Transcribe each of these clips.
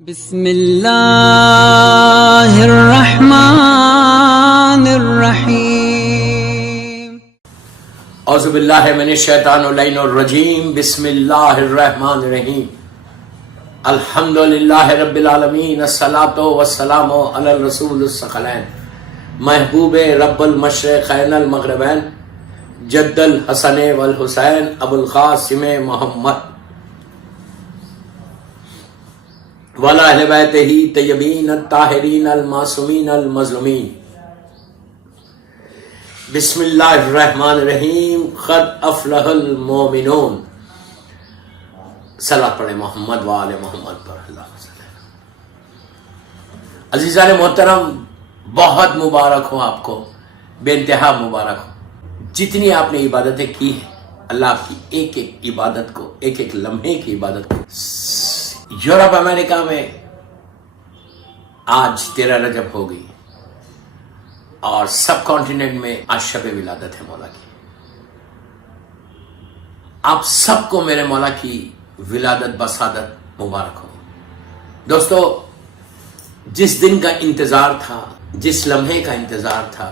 بسم اللہ الرحمن الرحیم اعوذ باللہ من الشیطان اللعین الرجیم بسم اللہ الرحمن الرحیم الحمدللہ رب العالمین الصلاۃ والسلام علی الرسول الثقلین محبوب رب المشرقین المغربین جد الحسن والحسین ابو القاسم محمد وعلی اہل بیتہ طیبین الطاہرین المعصومین المظلومین بسم اللہ الرحمن الرحیم قد افلح المومنون صلوات پڑھیں محمد وآل محمد پر اللہ صلی اللہ. عزیزان محترم، بہت مبارک ہو آپ کو، بے انتہا مبارک ہو. جتنی آپ نے عبادتیں کی ہیں، اللہ آپ کی ایک ایک عبادت کو، ایک ایک لمحے کی عبادت کو. یورپ امریکہ میں آج 13 رجب ہو گئی اور سب کانٹیننٹ میں آج شب ولادت ہے مولا کی. آپ سب کو میرے مولا کی ولادت بسعادت مبارک ہو. دوستو، جس دن کا انتظار تھا، جس لمحے کا انتظار تھا،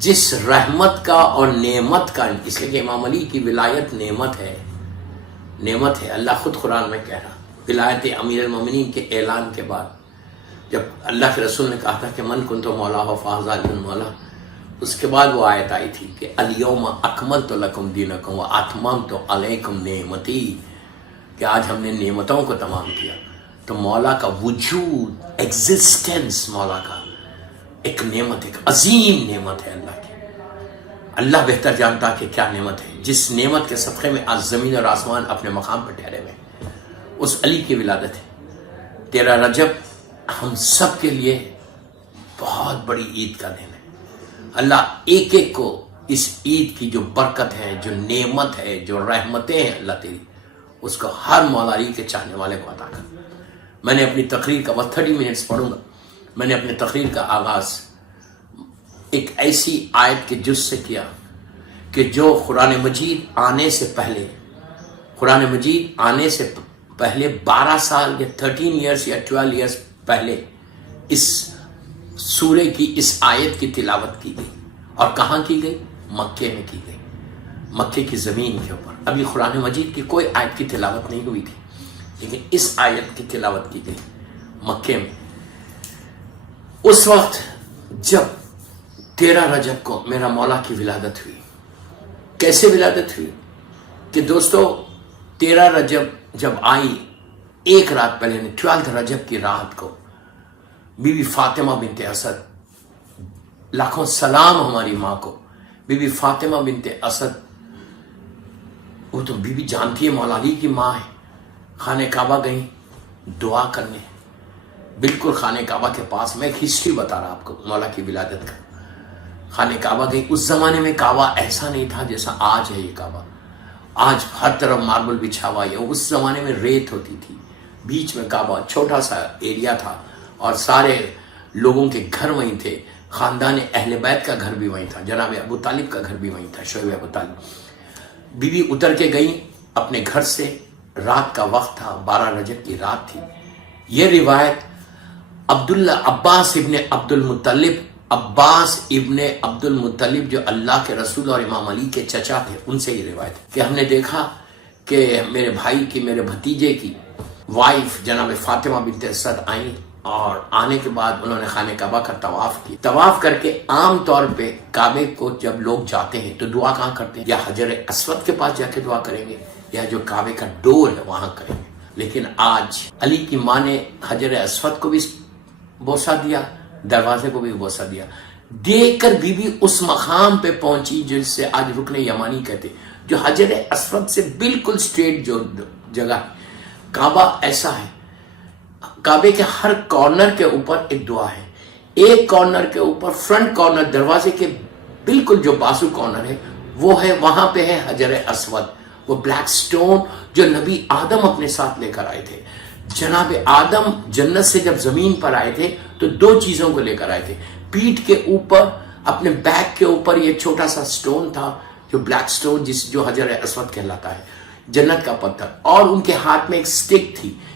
جس رحمت کا اور نعمت کا، اس لیے کہ امام علی کی ولایت نعمت ہے، نعمت ہے. اللہ خود قرآن میں کہہ رہا، ولایت امیر المومنین کے اعلان کے بعد جب اللہ کے رسول نے کہا تھا کہ من کنتو مولا ہو فہذا علی مولا، اس کے بعد وہ آیت آئی تھی کہ الیوم اکملت لکم دینکم واتممت علیکم نعمتی، کہ آج ہم نے نعمتوں کو تمام کیا. تو مولا کا وجود، ایگزسٹنس، مولا کا ایک نعمت، ایک عظیم نعمت ہے اللہ کی. اللہ بہتر جانتا کہ کیا نعمت ہے، جس نعمت کے صدقے میں آج زمین اور آسمان اپنے مقام پر ٹھہرے ہوئے. اس علی کی ولادت ہے 13 رجب، ہم سب کے لیے بہت بڑی عید کا دن ہے. اللہ ایک ایک کو اس عید کی جو برکت ہے، جو نعمت ہے، جو رحمتیں ہیں اللہ تیری، اس کو ہر مولا علی کے چاہنے والے کو عطا کر. میں نے اپنی تقریر کا 30 منٹس پڑھوں گا. میں نے اپنی تقریر کا آغاز ایک ایسی آیت کے جز سے کیا کہ جو قرآن مجید آنے سے پہلے 12 سال یا 13 ایئرس یا 12 ایئرس پہلے اس سورے کی اس آیت کی تلاوت کی گئی. اور کہاں کی گئی؟ مکے میں کی گئی، مکے کی زمین کے اوپر. ابھی قرآن مجید کی کوئی آیت کی تلاوت نہیں ہوئی تھی، لیکن اس آیت کی تلاوت کی گئی مکے میں. اس وقت جب 13 رجب کو میرا مولا کی ولادت ہوئی. کیسے ولادت ہوئی کہ دوستو، 13 رجب جب آئی، ایک رات پہلے 12 رجب کی رات کو بی بی فاطمہ بنت اسد، لاکھوں سلام ہماری ماں کو، بی بی فاطمہ بنت اسد، وہ تو بی بی جانتی ہے مولا علی کی ماں ہے. خانہ کعبہ گئیں دعا کرنے، بالکل خانہ کعبہ کے پاس. میں ایک ہسٹری بتا رہا آپ کو مولا کی ولادت کا. خانہ کعبہ گئی. اس زمانے میں کعبہ ایسا نہیں تھا جیسا آج ہے. یہ کعبہ آج ہر طرف ماربل بچھا ہوا ہے. اس زمانے میں ریت ہوتی تھی، بیچ میں کعبہ، چھوٹا سا ایریا تھا اور سارے لوگوں کے گھر وہیں تھے. خاندان اہل بیت کا گھر بھی وہیں تھا، جناب ابو طالب کا گھر بھی وہیں تھا، شعیب ابو طالب. بی بی اتر کے گئیں اپنے گھر سے. رات کا وقت تھا، 12 رجب کی رات تھی. یہ روایت عباس ابن عبد المطلب جو اللہ کے رسول اور امام علی کے چچا تھے، ان سے یہ روایت ہے کہ ہم نے دیکھا کہ میرے بھائی کی، میرے بھتیجے کی وائف جناب فاطمہ بنت اسد آئیں، اور آنے کے بعد انہوں نے خانہ کعبہ کا طواف کی. طواف کر کے عام طور پہ کعبے کو جب لوگ جاتے ہیں تو دعا کہاں کرتے ہیں؟ یا حجر اسود کے پاس جا کے دعا کریں گے، یا جو کعبے کا ڈور ہے وہاں کریں گے. لیکن آج علی کی ماں نے حجر اسود کو بھی بوسہ دیا، دروازے کو بھی بوسہ دیا. دیکھ کر بی بی اس مقام پہ پہنچی جس سے آج رکن یمانی کہتے، جو حجر اسود سے بالکل سٹریٹ جو جگہ ہے. کعبہ ایسا ہے، کعبے کے ہر کارنر کے اوپر ایک دعا ہے. ایک کارنر کے اوپر، فرنٹ کارنر، دروازے کے بالکل جو بازو کارنر ہے وہ ہے، وہاں پہ ہے حجر اسود، وہ بلیک سٹون جو نبی آدم اپنے ساتھ لے کر آئے تھے. جناب آدم جنت سے جب زمین پر آئے تھے تو 2 چیزوں کو لے کر آئے تھے. پیٹھ کے اوپر، اپنے بیک کے اوپر یہ چھوٹا سا سٹون تھا جو بلیک سٹون، جو حجر اسود کہلاتا ہے، جنت کا پتھر. اور ان کے ہاتھ میں ایک سٹک تھی.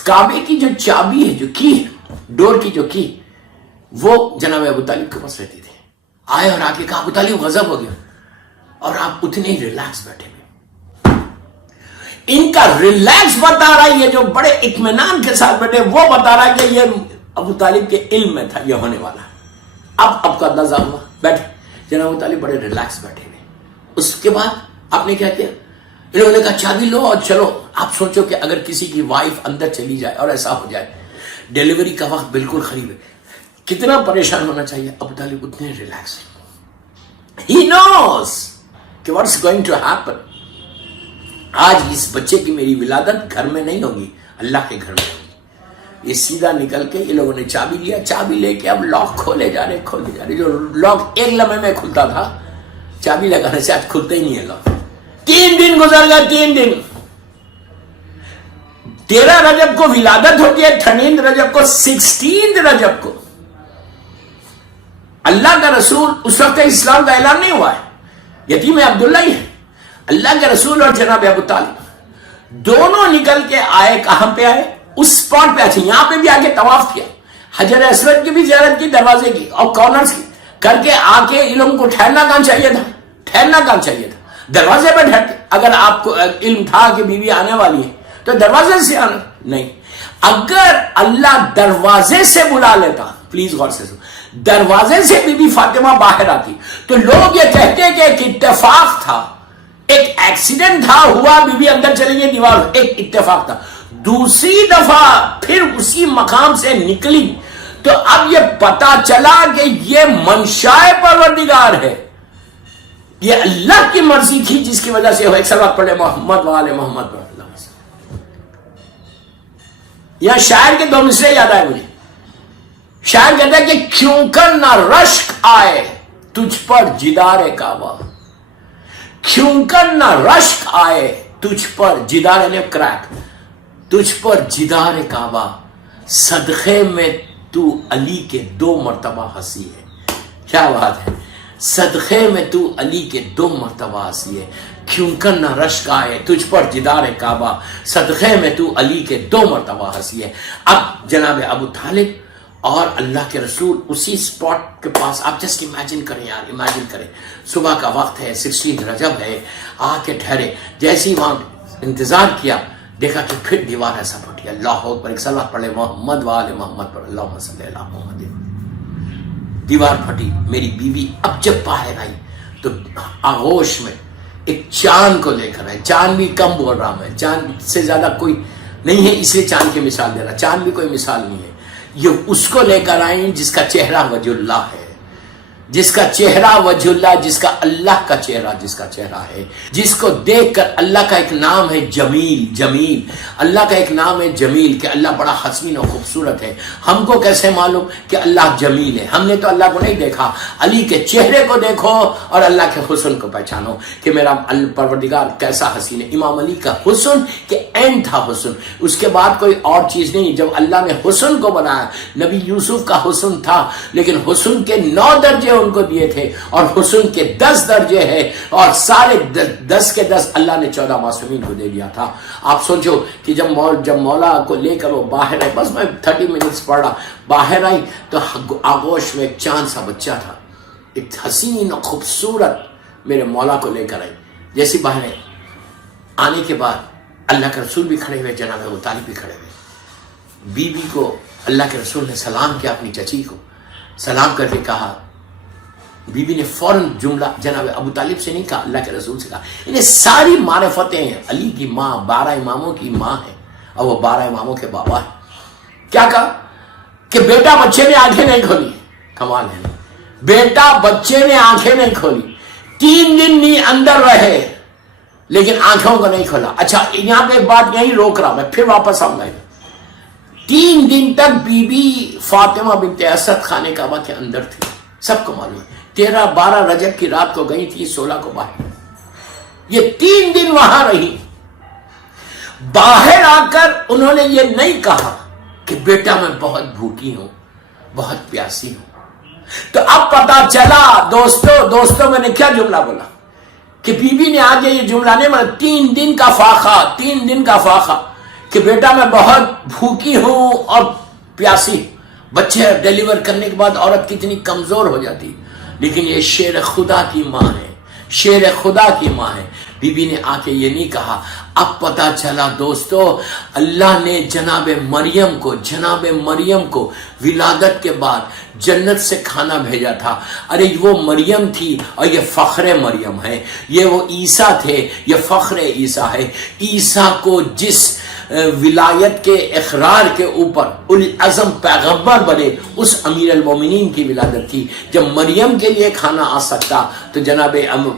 کعبے کی جو چابی ہے، جو کی ہے، ڈور کی جو کی، وہ جناب ابو طالب کے پاس رہتی تھی. آئے اور آ کے کہا ابو طالب غضب ہو گیا، اور آپ اتنے ہی ریلیکس بیٹھے ہوئے. ان کا ریلیکس بتا رہا ہے، یہ جو بڑے اطمینان کے ساتھ بیٹھے وہ بتا رہا ہے کہ یہ ابو طالب کے علم میں تھا یہ ہونے والا. اب کا اندازہ ہوا. بیٹھے جناب ابو طالب بڑے ریلیکس بیٹھے ہوئے. اس کے بعد آپ نے کیا کیا؟ انہوں نے کہا چابی لو اور چلو. آپ سوچو کہ اگر کسی کی وائف اندر چلی جائے اور ایسا ہو جائے، ڈیلیوری کا وقت بالکل قریب ہے، کتنا پریشان ہونا چاہیے. ابو طالب اتنے ریلیکس. He knows کہ what's going to happen. آج اس بچے کی میری ولادت گھر میں نہیں ہوگی، اللہ کے گھر میں ہوگی. یہ سیدھا نکل کے یہ لوگوں نے چابی لیا، چابی لے کے اب لاک کھولے جا رہے. جو لاک ایک لمحے میں کھلتا تھا، چابی لگانے سے آج کھلتے ہی نہیں ہے لاک. 3 دن گزر گئے. 3 دن. 13 رجب کو ولادت ہوتی ہے، 13 رجب کو، 16 رجب کو اللہ کا رسول، اس وقت اسلام کا اعلان نہیں ہوا ہے، یتیم عبداللہ ہی ہے. اللہ کے رسول اور جناب ابو طالب دونوں نکل کے آئے. کہاں پہ آئے؟ اس سپاٹ پہ آئے. یہاں پہ بھی آ کے طواف کیا، حجر اسود کی بھی زیارت کی، دروازے کی اور کارنرز کی کر کے آ کے ان لوگوں کو ٹھہرنا کہاں چاہیے تھا؟ ٹھہرنا کہاں چاہیے تھا؟ دروازے پہ ٹھہرتے. اگر آپ کو علم تھا کہ بیوی آنے والی ہے تو دروازے سے آنا نہیں. اگر اللہ دروازے سے بلا لیتا، پلیز غور سے سنو، دروازے سے بی بی فاطمہ باہر آتی تو لوگ یہ کہتے کہ ایک اتفاق تھا، ایک ایکسیڈنٹ تھا، ہوا، بی بی اندر چلی گئی، دیوار، ایک اتفاق تھا. دوسری دفعہ پھر اسی مقام سے نکلی تو اب یہ پتا چلا کہ یہ منشائے پروردگار ہے، یہ اللہ کی مرضی تھی جس کی وجہ سے. ایک صلوات پڑھے محمد وآل محمد پر. یہاں شاعر کے 2 مصرے یاد آئے مجھے. شاعر کہتا ہے کہ کیوں کر نہ رشک آئے تجھ پر جدار کعبہ، کیوں کر نہ رشک آئے تجھ پر جدار نے کریک، تجھ پر جدار کعبہ، صدقے میں تو علی کے 2 مرتبہ ہنسی ہے. کیا بات ہے، صدقے میں تو علی کے 2 مرتبہ ہنسی ہے. کیوں کر نہ رشک آئے تجھ پر جدار کعبہ، صدقے میں تو علی کے 2 مرتبہ ہنسی ہے. اب جناب ابو طالب اور اللہ کے رسول اسی سپاٹ کے پاس. آپ جسٹ امیجن کریں یار، امیجن کریں، صبح کا وقت ہے، 16 رجب ہے، آ کے ٹھہرے. جیسے ہی وہاں انتظار کیا، دیکھا کہ پھر دیوار ایسا پھٹی. اللہ اکبر. ایک صلوات پڑھے محمد وآل محمد پر. اللہم صلی علی محمد. دیوار پھٹی. میری بیوی اب جب باہر آئی تو آغوش میں ایک چاند کو لے کر آئے. چاند بھی کم بول رہا میں، چاند سے زیادہ کوئی نہیں ہے اس لیے چاند کی مثال دے رہا. چاند بھی کوئی مثال نہیں ہے. یہ اس کو لے کر آئیں جس کا چہرہ وجہ اللہ ہے، جس کا چہرہ وجہ اللہ، جس کا اللہ کا چہرہ، جس کا چہرہ ہے، جس کو دیکھ کر اللہ کا ایک نام ہے جمیل. جمیل اللہ کا ایک نام ہے جمیل، کہ اللہ بڑا حسین و خوبصورت ہے. ہم کو کیسے معلوم کہ اللہ جمیل ہے؟ ہم نے تو اللہ کو نہیں دیکھا. علی کے چہرے کو دیکھو اور اللہ کے حسن کو پہچانو کہ میرا پروردگار کیسا حسین ہے. امام علی کا حسن کہ اینڈ تھا حسن، اس کے بعد کوئی اور چیز نہیں. جب اللہ نے حسن کو بنایا، نبی یوسف کا حسن تھا لیکن حسن کے 9 درجے ان کو دیے تھے اور حسن کے 10 درجے ہیں، اور سارے 10 کے 10 اللہ نے 14 معصومین کو دے دیا تھا. آپ سوچو کہ جب مولا کو لے کر وہ باہر آئے، بس میں 30 منٹس پڑھا، باہر آئی تو آغوش میں ایک چاند سا بچہ تھا، ایک حسین و خوبصورت میرے مولا کو لے کر آئی. جیسے باہر آنے کے بعد اللہ کے رسول بھی کھڑے ہوئے، جناب ابو طالب بھی کھڑے ہوئے. بی بی کو اللہ کے رسول نے سلام کیا، اپنی چچی کو سلام کر کے کہا. بی بی نے فوراً جملہ جناب ابو طالب سے نہیں کہا، اللہ کے رسول سے کہا. انہیں ساری معرفتیں ہیں. علی کی ماں 12 اماموں کی ماں ہے اور وہ 12 اماموں کے بابا ہے. کیا کہا کہ بیٹا بچے نے آنکھیں نہیں کھولی. کمال ہے، بیٹا بچے نے آنکھیں نہیں کھولی. 3 دن نہیں اندر رہے لیکن آنکھوں کو نہیں کھولا. اچھا یہاں پہ ایک بات یہیں روک رہا، میں پھر واپس آؤں گا. 3 دن تک بی بی فاطمہ بنت اسد خانے کعبہ کے اندر تھی. سب کو معلوم ہے. 13-12 رجب کی رات کو گئی تھی، 16 کو باہر. یہ 3 دن وہاں رہی. باہر آ کر انہوں نے یہ نہیں کہا کہ بیٹا میں بہت بھوکی ہوں، بہت پیاسی ہوں. تو اب پتا چلا دوستوں میں نے کیا جملہ بولا کہ بی بی نے آگے یہ جملہ نہیں بولا. 3 دن کا فاقہ، 3 دن کا فاقہ کہ بیٹا میں بہت بھوکی ہوں اور پیاسی. بچے ڈیلیور کرنے کے بعد عورت کتنی کمزور ہو جاتی, لیکن یہ شیر خدا کی ماں ہے, شیر خدا کی ماں ہے. بی بی نے آ کے یہ نہیں کہا. اب پتا چلا دوستو, اللہ نے جناب مریم کو ولادت کے بعد جنت سے کھانا بھیجا تھا. ارے وہ مریم تھی اور یہ فخر مریم ہے, یہ وہ عیسیٰ تھے, یہ فخر عیسیٰ ہے. عیسیٰ کو جس ولایت کے اقرار کے اوپر العظم پیغمبر بنے, اس امیر المومنین کی ولادت تھی. جب مریم کے لیے کھانا آ سکتا تو جناب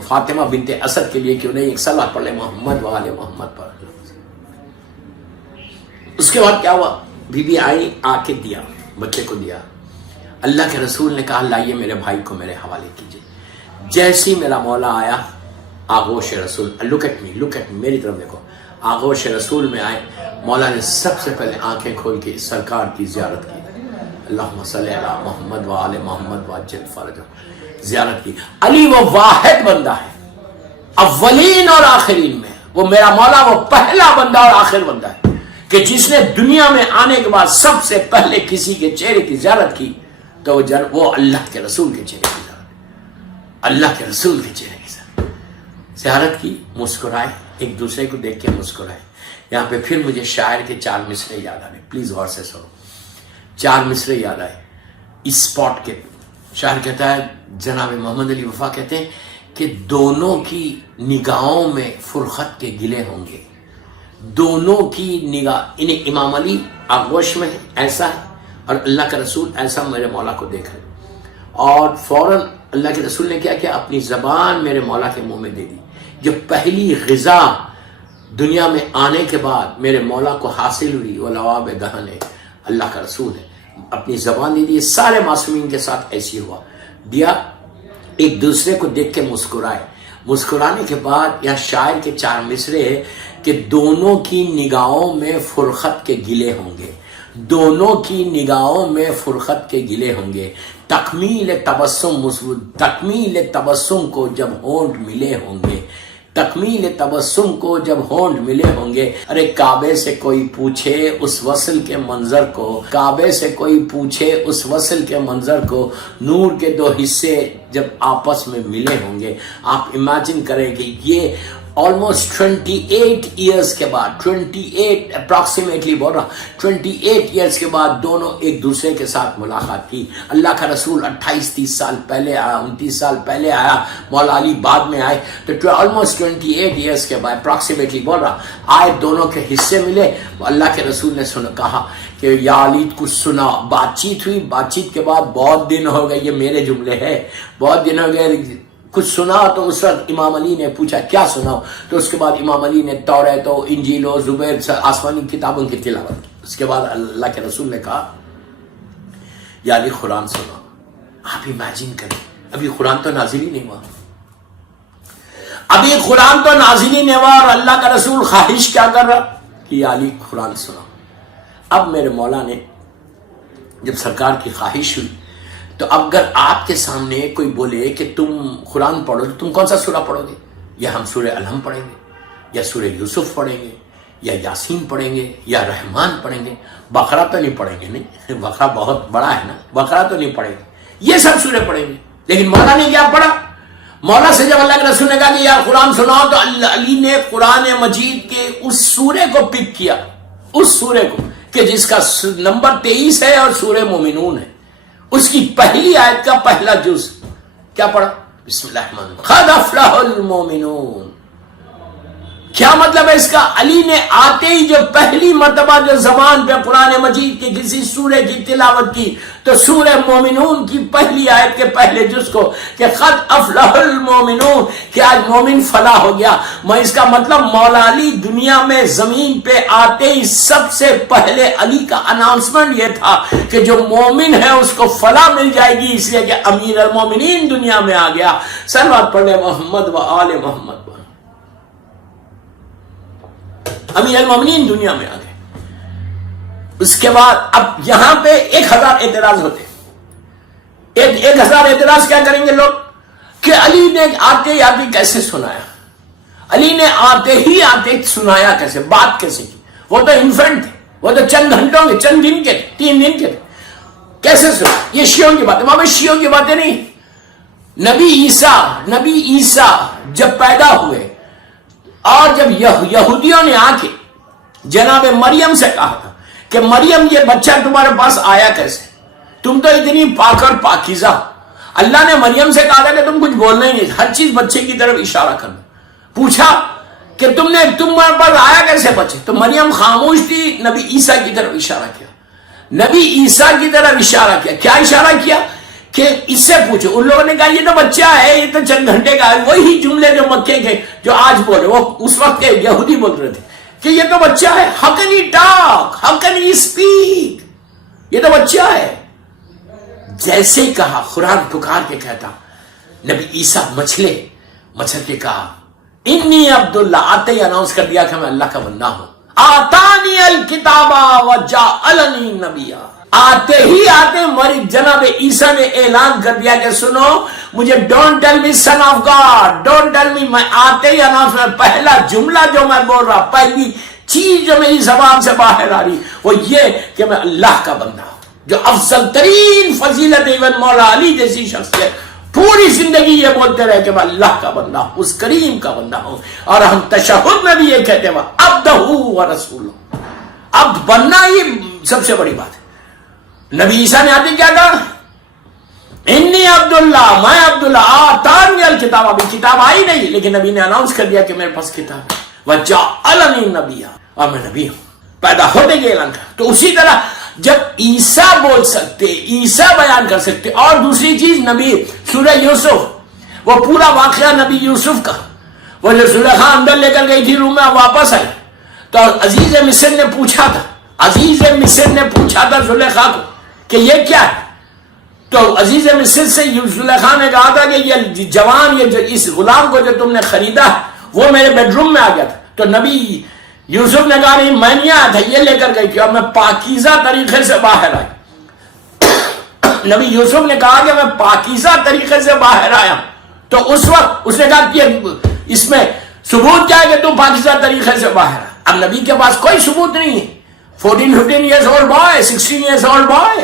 فاطمہ بنت اسد کے لیے کیوں نہیں؟ ایک صلاۃ پڑھ لے محمد و آل محمد پر. اس کے بعد کیا ہوا؟ بی بی آئی, آ کے دیا, بچے کو دیا. اللہ کے رسول نے کہا لائیے میرے بھائی کو میرے حوالے کیجیے. جیسی میرا مولا آیا, آغوش رسول, لک ایٹ می, میری طرف دیکھو, آغوش رسول میں آئے. مولا نے سب سے پہلے آنکھیں کھول کے سرکار کی زیارت کی. اللہم صلی علی محمد و آل محمد وعجل فرجہ, زیارت کی. علی وہ واحد بندہ ہے اولین اور آخرین میں. وہ میرا مولا وہ پہلا بندہ اور آخر بندہ ہے کہ جس نے دنیا میں آنے کے بعد سب سے پہلے کسی کے چہرے کی زیارت کی تو وہ اللہ کے رسول کے چہرے کی زیارت, اللہ کے رسول کے چہرے کی زیارت کی. مسکرائے, ایک دوسرے کو دیکھ کے مسکرائے. یہاں پہ پھر مجھے شاعر کے 4 مصرے یاد آ رہے, پلیز غور سے سنو. 4 مصرے یاد آئے اس اسپاٹ کے. شاعر کہتا ہے, جناب محمد علی وفا کہتے ہیں کہ دونوں کی نگاہوں میں فرقت کے گلے ہوں گے. دونوں کی نگاہ, انہیں امام علی آغوش میں ایسا ہے اور اللہ کا رسول ایسا میرے مولا کو دیکھ رہے, اور فوراً اللہ کے رسول نے کیا کیا, اپنی زبان میرے مولا کے منہ میں دے دی. جو پہلی غذا دنیا میں آنے کے بعد میرے مولا کو حاصل ہوئی وہ لواب دہن ہے, اللہ کا رسول ہے. اپنی زبان دے دی. سارے معصومین کے ساتھ ایسی ہوا, دیا. ایک دوسرے کو دیکھ کے مسکرائے. مسکرانے کے بعد یہاں شاعر کے 4 مصرے ہے کہ دونوں کی نگاہوں میں فرقت کے گلے ہوں گے. دونوں کی نگاہوں میں فرقت کے گلے ہوں گے. تکمیل تبسم کو جب ہونٹ ملے ہوں گے, تکمیل تبسم کو جب ہونٹ ملے ہوں گے. ارے کعبے سے کوئی پوچھے اس وصل کے منظر کو, کعبے سے کوئی پوچھے اس وصل کے منظر کو, نور کے 2 حصے جب آپس میں ملے ہوں گے. آپ امیجن کریں کہ یہ almost 28 ایئرز کے بعد, 28 اپروکسیمیٹلی بول رہا, 28 ایئرز کے بعد دونوں ایک دوسرے کے ساتھ ملاقات کی. اللہ کا رسول 28-30 سال پہلے آیا, 29 سال پہلے آیا, مولا علی بعد میں آئے, تو almost 28 ایئرز کے بعد اپروکسیمیٹلی بول رہا آئے, دونوں کے حصے ملے. اللہ کے رسول نے کہا کہ یا علی کچھ سنا. بات چیت ہوئی, بات چیت کے بعد بہت دن ہو گئے, یہ میرے جملے ہے, بہت دن ہو گئے, کچھ سنا. تو اس وقت امام علی نے پوچھا کیا سناؤ, تو اس کے بعد امام علی نے توریت و انجیل و زبیر آسمانی کتابوں کی تلاوت کی. اس کے بعد اللہ کے رسول نے کہا یا علی قرآن سنا. آپ امیجن کریں, ابھی قرآن تو نازل ہی نہیں ہوا, ابھی قرآن تو نازل ہی نہیں ہوا, اور اللہ کا رسول خواہش کیا کر رہا کہ یا علی قرآن سنا. اب میرے مولا نے جب سرکار کی خواہش ہوئی, تو اب اگر آپ کے سامنے کوئی بولے کہ تم قرآن پڑھو تو تم کون سا سورہ پڑھو گے؟ یا ہم سورہ الحم پڑھیں گے, یا سورہ یوسف پڑھیں گے, یا یاسین پڑھیں گے, یا رحمان پڑھیں گے. بقرہ تو نہیں پڑھیں گے, نہیں, بقرہ بہت بڑا ہے نا, بقرہ تو نہیں پڑھیں گے, یہ سب سورے پڑھیں گے. لیکن مولا نے کیا پڑھا؟ مولا سے جب اللہ کے رسول نے کہا کہ یار قرآن سناؤ, تو علی نے قرآن مجید کے اس سورے کو پک کیا, اس سورے کو کہ جس کا نمبر 23 ہے اور سورہ مومنون ہے. اس کی پہلی آیت کا پہلا جز کیا پڑھا؟ بسم اللہ الرحمن الرحیم, قد افلح المومنون. کیا مطلب ہے اس کا؟ علی نے آتے ہی جو پہلی مرتبہ جو زبان پہ قرآن مجید کے کسی سورے کی تلاوت کی تو سورہ مومنون کی پہلی آیت کے پہلے جز کو کہ قد افلح المومنون, کہ آج مومن فلاح ہو گیا. میں اس کا مطلب مولا علی دنیا میں زمین پہ آتے ہی سب سے پہلے علی کا اناؤنسمنٹ یہ تھا کہ جو مومن ہے اس کو فلاح مل جائے گی, اس لیے کہ امیر المومنین دنیا میں آ گیا. صلوات پڑھ لیں محمد و آل محمد. امیر المومنین دنیا میں آ گئے. اس کے بعد اب یہاں پہ 1000 اعتراض ہوتے. 1000 اعتراض کیا کریں گے لوگ کہ علی نے آتے ہی کیسے سنایا, علی نے آتے ہی سنایا کیسے, بات کیسے کی. وہ تو انفنٹ تھے، وہ تو چند گھنٹوں کے، چند دن کے، 3 دن کے. کیسے سنا؟ یہ شیعوں کی باتیں، وہاں پہ شیعوں کی باتیں نہیں. نبی عیسیٰ جب پیدا ہوئے اور جب یہودیوں نے آ کے جناب مریم سے کہا تھا کہ مریم یہ بچہ تمہارے پاس آیا کیسے، تم تو اتنی پاک اور پاکیزہ. اللہ نے مریم سے کہا تھا کہ تم کچھ بولنا ہی نہیں، ہر چیز بچے کی طرف اشارہ کرنا. پوچھا کہ تمہارے پاس آیا کیسے بچے، تو مریم خاموش تھی، نبی عیسیٰ کی طرف اشارہ کیا. نبی عیسیٰ کی طرف اشارہ کیا. کیا اشارہ کیا کہ اس سے پوچھو. ان لوگوں نے کہا یہ تو بچہ ہے، یہ تو چند گھنٹے کا ہے. وہی جملے جو مکے کے جو آج بولے، وہ اس وقت کے یہودی بول رہے تھے کہ یہ تو بچہ ہے. How can he talk? How can he speak? یہ تو بچہ ہے. جیسے ہی کہا قرآن پکار کے کہتا نبی عیسیٰ مچھر کے کہا انی عبداللہ. آتے ہی اناؤنس کر دیا کہ میں اللہ کا بندہ ہوں. آتانی الکتاب وجعلنی نبیا. آتے جناب عیسیٰ نے اعلان کر دیا کہ سنو مجھے don't tell me son of God, don't tell me. میں آتے ہی اناؤنس میں پہلا جملہ جو میں بول رہا، پہلی چیز جو میری زبان سے باہر آ رہی وہ یہ کہ میں اللہ کا بندہ ہوں. جو افضل ترین فضیلت ایون مولا علی جیسی شخصیت پوری زندگی یہ بولتے رہے کہ میں اللہ کا بندہ ہوں، اس کریم کا بندہ ہوں. اور ہم تشہد میں بھی یہ کہتے ہیں عبدہ و رسولہ. عبد بننا ہی سب سے بڑی بات ہے. نبی عیسیٰ نے آتے کیا کہا انی عبداللہ، میں عبداللہ. آتانی الکتاب. ابھی کتاب آئی نہیں لیکن نبی نے اناؤنس کر دیا کہ میرے پاس کتاب ہے. وجعلنی نبیا، اور میں نبی ہوں. پیدا ہونے کے اعلان کر. تو اسی طرح جب عیسیٰ بول سکتے، عیسیٰ بیان کر سکتے. اور دوسری چیز نبی سورہ یوسف، وہ پورا واقعہ نبی یوسف کا، وہ جو زلیخا اندر لے کر گئی تھی روم میں، واپس آئی تو عزیز مصر نے پوچھا تھا زلیخا کو کہ یہ کیا ہے. تو عزیز مصر سے زلیخا نے کہا تھا کہ یہ جوان، یہ اس غلام کو جو تم نے خریدا ہے وہ میرے بیڈ روم میں آ گیا تھا. تو نبی یوسف نے کہا نہیں میں نہیں آیا تھا، یہ لے کر گئی تھی اور میں پاکیزہ طریقے سے باہر آئی. نبی یوسف نے کہا کہ میں پاکیزہ طریقے سے باہر آیا. تو اس وقت اس نے کہا کہ اس میں ثبوت کیا ہے کہ تم پاکیزہ طریقے سے باہر آیا. اب نبی کے پاس کوئی ثبوت نہیں ہے. 14-15 years old boy, 16 years old boy,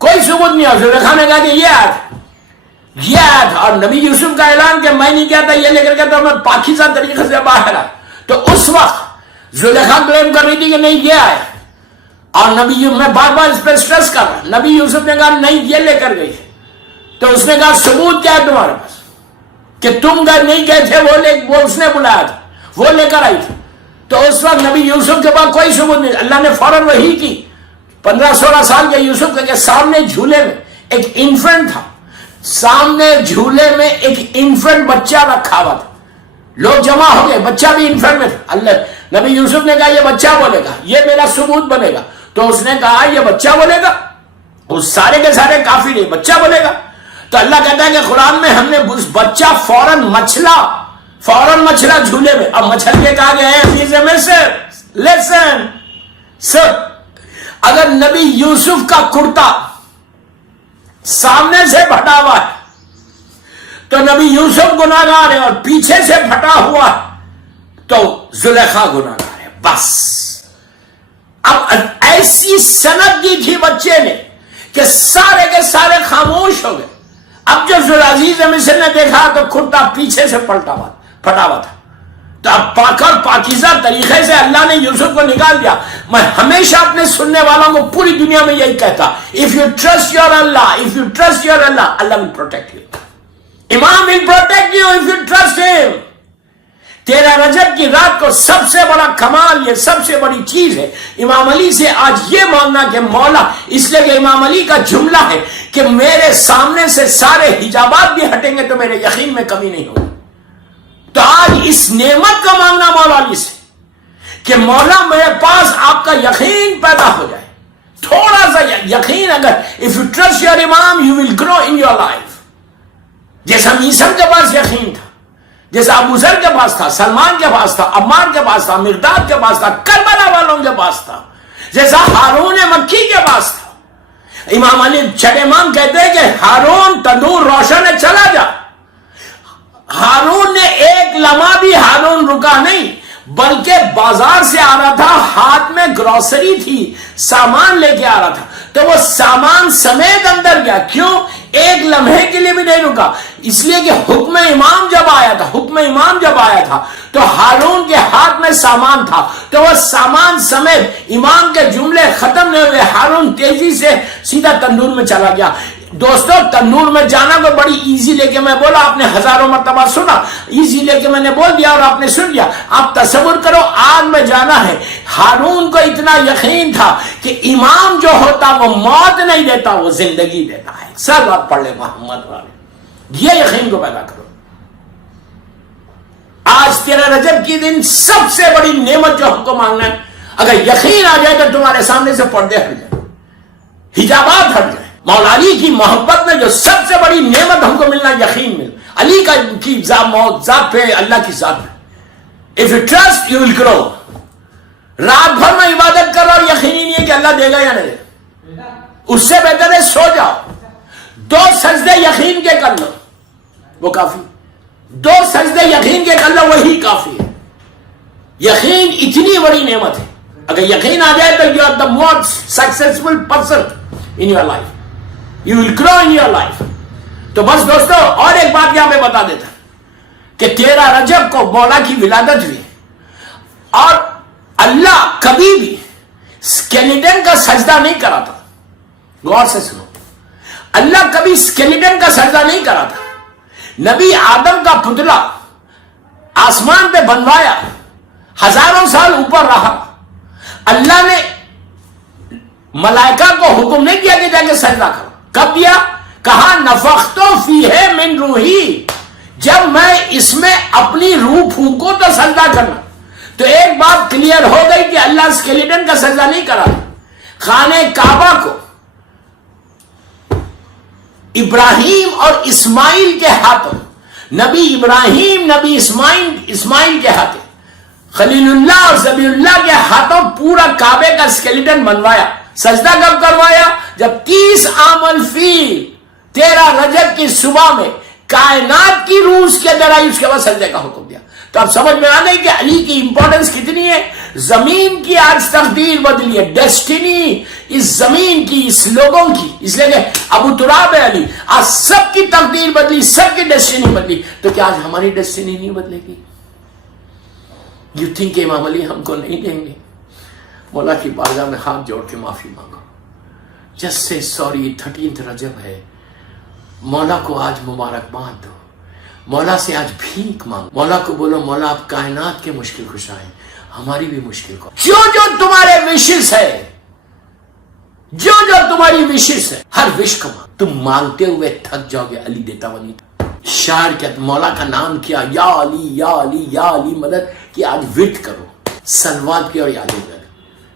کوئی ثبوت نہیں ہے. زلیخا نے کہا کہ یہ آیا تھا اور نبی یوسف کا اعلان کہ میں نہیں کیا تھا، یہ لے کر گیا تھا، میں پاکیزہ طریقے سے باہر آیا. تو اس وقت زلیخا کلیم کر رہی تھی کہ نہیں یہ آیا، اور میں بار بار اس پہ سٹریس کر رہا. نبی یوسف نے کہا نہیں یہ لے کر گئی. تو اس نے کہا ثبوت کیا ہے تمہارے پاس کہ تم گھر نہیں گئے تھے، وہ اس نے بلایا تھا، وہ لے کر آئی تھی. تو اس وقت نبی یوسف کے پاس کوئی ثبوت نہیں. اللہ نے فوراً وحی کی 15-16 سال کے یوسف کے سامنے جھولے میں ایک انفنٹ تھا، سامنے جھولے میں ایک انفنٹ بچہ رکھا ہوا تھا. لوگ جمع ہو گئے، بچہ بھی انفنٹ میں تھا. اللہ نبی یوسف نے کہا یہ بچہ بولے گا، یہ میرا ثبوت بنے گا. تو اس نے کہا یہ بچہ بولے گا، اس سارے کے سارے کافی نہیں، بچہ بولے گا. تو اللہ کہتا ہے کہ قرآن میں ہم نے اس بچہ فوراً مچھلا جھولے میں. اب مچھل کے کہا گیا ہے عزیز مصر لیسن سر، اگر نبی یوسف کا کرتا سامنے سے پھٹا ہوا ہے تو نبی یوسف گناہگار ہے، اور پیچھے سے پھٹا ہوا ہے تو زلیخا گناہگار ہے. بس اب ایسی سند دی تھی بچے نے کہ سارے کے سارے خاموش ہو گئے. اب جو عزیز مصر نے دیکھا تو کرتا پیچھے سے پھٹا ہوا تھا. تو اب پاکر پاکیزہ طریقے سے اللہ نے یوسف کو نکال دیا. میں ہمیشہ اپنے سننے والوں کو پوری دنیا میں یہی کہتا، if you trust your Allah, Allah will protect you. امام will protect you if you trust him. 13 رجب کی رات کو سب سے بڑا کمال، یہ سب سے بڑی چیز ہے امام علی سے آج یہ مانگنا کہ مولا، اس لیے کہ امام علی کا جملہ ہے کہ میرے سامنے سے سارے حجابات بھی ہٹیں گے تو میرے یقین میں کمی نہیں ہوگی. تو آج اس نعمت کا مانگنا مولا علی سے کہ مولا میرے پاس آپ کا یقین پیدا ہو جائے، تھوڑا سا یقین. اگر if you trust your imam you will grow in your life. جیسا میسر کے پاس یقین تھا، جیسا ابو ذر کے پاس تھا، سلمان کے پاس تھا، عمار کے پاس تھا، مقداد کے پاس تھا، کربلا والوں کے پاس تھا، جیسا ہارون مکی کے پاس تھا. امام علی چھٹے امام کہتے ہیں کہ ہارون تندور روشن ہے، چلا جا. ہارون نے ایک لمحہ بھی ہارون رکا نہیں، بلکہ بازار سے آ رہا تھا، ہاتھ میں گروسری تھی، سامان لے کے آ رہا تھا، تو وہ سامان سمیت اندر گیا. کیوں؟ ایک لمحے کے لیے بھی نہیں رکا، اس لیے کہ حکم امام جب آیا تھا تو ہارون کے ہاتھ میں سامان تھا، تو وہ سامان سمیت امام کے جملے ختم نہیں ہوئے، ہارون تیزی سے سیدھا تندور میں چلا گیا. دوستو تندور میں جانا کو بڑی ایزی لے کے میں بولا، آپ نے ہزاروں مرتبہ سنا، ایزی لے کے میں نے بول دیا اور آپ نے سن لیا. آپ تصور کرو آگ میں جانا ہے. ہارون کو اتنا یقین تھا کہ امام جو ہوتا وہ موت نہیں دیتا، وہ زندگی دیتا ہے. سب بات پڑھ لے محمد والے، یہ یقین کو پیدا کرو. آج تیرا رجب کی دن سب سے بڑی نعمت جو ہم کو مانگنا ہے، اگر یقین آ جائے تو تمہارے سامنے سے پردے ہٹ جائیں، حجابات ہٹ جائیں. مولا علی کی محبت میں جو سب سے بڑی نعمت ہم کو ملنا، یقین مل علی کی ذات پہ، اللہ کی ذات پہ. If you trust, you will grow. رات بھر میں عبادت کر رہا اور یقین ہی نہیں ہے کہ اللہ دے گا یا نہیں. اس سے بہتر ہے سو جاؤ، 2 سجدے یقین کے کر لو، وہ کافی. 2 سجدے یقین کے کر لو، وہی کافی ہے. یقین اتنی بڑی نعمت ہے. اگر یقین آ جائے تو you are the most successful person in your life. You will grow in your life. تو بس دوستو اور ایک بات یہاں پہ بتا دیتا کہ 13 رجب کو مولا کی ولادت ہوئی، اور اللہ کبھی بھی اسکیلیٹن کا سجدہ نہیں کرا تھا. غور سے سنو، اللہ کبھی اسکیلیٹن کا سجدہ نہیں کرا تھا. نبی آدم کا پتلا آسمان پہ بنوایا، ہزاروں سال اوپر رہا. اللہ نے ملائکہ کو حکم نہیں دیا کہ جا کے سجدہ کرو. کب دیا؟ کہا نفخت فیہ من روحی، جب میں اس میں اپنی روح پھونکوں تو سجدہ کرنا. تو ایک بات کلیئر ہو گئی کہ اللہ اسکیلیٹن کا سجدہ نہیں کرا. خانہ کعبہ کو ابراہیم اور اسماعیل کے ہاتھوں، نبی ابراہیم نبی اسماعیل کے ہاتھوں، خلیل اللہ اور ذبیح اللہ کے ہاتھوں پورا کعبے کا اسکیلیٹن بنوایا. سجدہ کب کروایا؟ جب 30 عام الفیل 13 رجب کی صبح میں کائنات کی روح اس کے اندر آئی، اس کے بعد سجدے کا حکم دیا. تو اب سمجھ میں آ گئی کہ علی کی امپورٹنس کتنی ہے. زمین کی آج تقدیر بدلی ہے، ڈیسٹینی اس زمین کی، اس لوگوں کی، اس لیے کہ ابو تراب ہے علی. آج سب کی تقدیر بدلی، سب کی ڈیسٹینی بدلی. تو کیا آج ہماری ڈیسٹینی نہیں بدلے گی؟ یو تھنک امام علی ہم کو نہیں دیں گے؟ مولا کی بارگاہ میں ہاتھ جوڑ کے معافی مانگو. جس سے سوری 13 رجب ہے، مولا کو آج مبارکباد دو، مولا سے آج بھیک مانگو. مولا کو بولو مولا آپ کائنات کے مشکل کشا ہیں، ہماری بھی مشکل کو. جو تمہارے وشز ہے، جو تمہاری وشز ہے، ہر وش کو تم مانگتے ہوئے تھک جاؤ گے. علی دیتا وہ نہیں. شاعر کہتا مولا کا نام کیا، یا علی یا علی یا علی مدد کی. آج ورد کرو، سلوات کی اور یاد کر.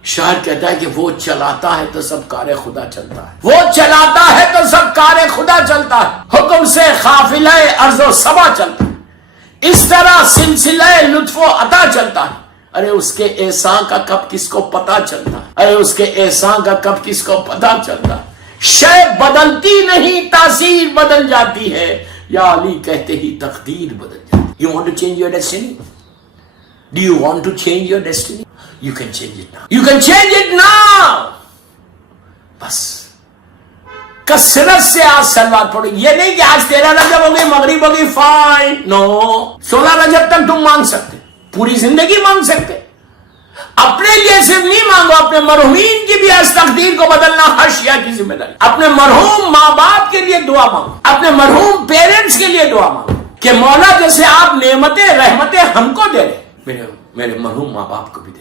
شاعر کہتا ہے کہ وہ چلاتا ہے تو سب کار خدا چلتا ہے، وہ چلاتا ہے تو سب کار خدا چلتا ہے. حکم سے قافلہ ارض و سبا چلتا ہے، اس طرح سلسلہ لطف و عطا چلتا ہے. ارے اس کے احسان کا کب کس کو پتا چلتا ہے، ارے اس کے احسان کا کب کس کو پتا چلتا ہے. شے بدلتی نہیں، تاثیر بدل جاتی ہے، یا علی کہتے ہی تقدیر بدل جاتی ہے. You want to change your destiny? Do you want to change your destiny? You can change it now. You can change it now. بس کثرت سے آج سلوات پڑھو. یہ نہیں کہ آج 13 رجب ہو گئی، مغرب ہو گئی، فائن. نو، 16 رجب تک تم مانگ سکتے، پوری زندگی مانگ سکتے. اپنے لیے صرف نہیں مانگو، اپنے مرحومین کی بھی آج تقدیر کو بدلنا ہر شیعہ کی ذمہ داری. اپنے مرحوم ماں باپ کے لیے دعا مانگو، اپنے مرحوم پیرنٹس کے لیے دعا مانگو کہ مولا جیسے آپ نعمتیں رحمتیں ہم کو دے رہے، میرے مرحوم ماں باپ کو بھی دے دو.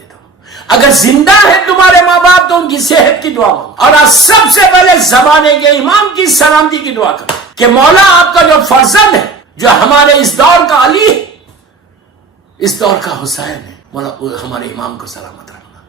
اگر زندہ ہے تمہارے ماں باپ تو ان کی صحت کی دعا مانگو. اور آج سب سے پہلے زمانے کے امام کی سلامتی کی دعا کرو کہ مولا آپ کا جو فرزند ہے، جو ہمارے اس دور کا علی ہے، اس دور کا حسین ہے، مولا ہمارے امام کو سلامت رکھنا.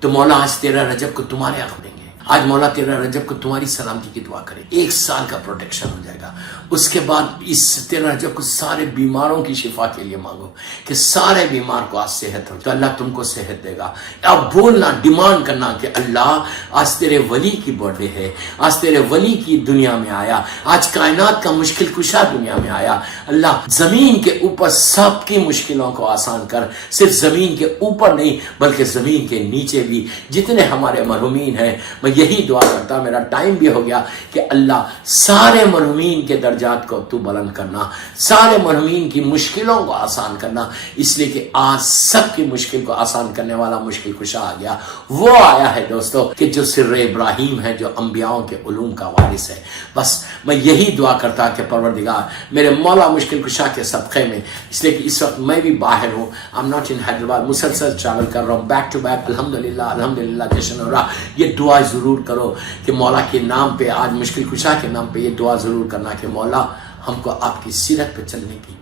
تو مولا آج 13 رجب کو تمہارے حق دیں گے. آج مولا تیرہ رجب کو تمہاری سلامتی کی دعا کرے، 1 سال کا پروٹیکشن ہو جائے گا. اس کے بعد اس 13 رجب کو سارے بیماروں کی شفا کے لیے مانگو کہ سارے بیمار کو آج صحت ہو، تو اللہ تم کو صحت دے گا. اب بولنا، ڈیمانڈ کرنا کہ اللہ آج تیرے ولی کی برتھ ڈے ہے، آج تیرے ولی کی دنیا میں آیا، آج کائنات کا مشکل کشا دنیا میں آیا. اللہ زمین کے اوپر سب کی مشکلوں کو آسان کر، صرف زمین کے اوپر نہیں بلکہ زمین کے نیچے بھی جتنے ہمارے مرحومین ہیں. میں یہی دعا کرتا، میرا ٹائم بھی ہو گیا، کہ اللہ سارے مرحومین کے درجات کو تو بلند کرنا، سارے مرحومین کی مشکلوں کو آسان کرنا، اس لیے کہ آج سب کی مشکل کو آسان کرنے والا مشکل کشا آ گیا. وہ آیا ہے دوستو کہ جو سر ابراہیم ہے، جو انبیاؤں کے علوم کا وارث ہے. بس میں یہی دعا کرتا کہ پروردگار میرے مولا مشکل کشا کے صدقے میں، اس لیے کہ اس وقت میں بھی باہر ہوں، I'm not in حیدرآباد، مسلسل ٹریول کر رہا ہوں، بیک ٹو بیک، الحمدللہ جشن ہو رہا. یہ دعا ضرور کرو کہ مولا کے نام پہ، آج مشکل کشا کے نام پہ یہ دعا ضرور کرنا کہ مولا ہم کو آپ کی سیرت پہ چلنے کی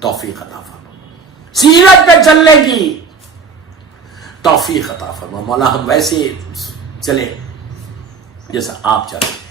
توفیق عطا فرما، سیرت پہ چلنے کی توفیق عطا فرما. مولا ہم ویسے چلے جیسا آپ چاہتے ہیں.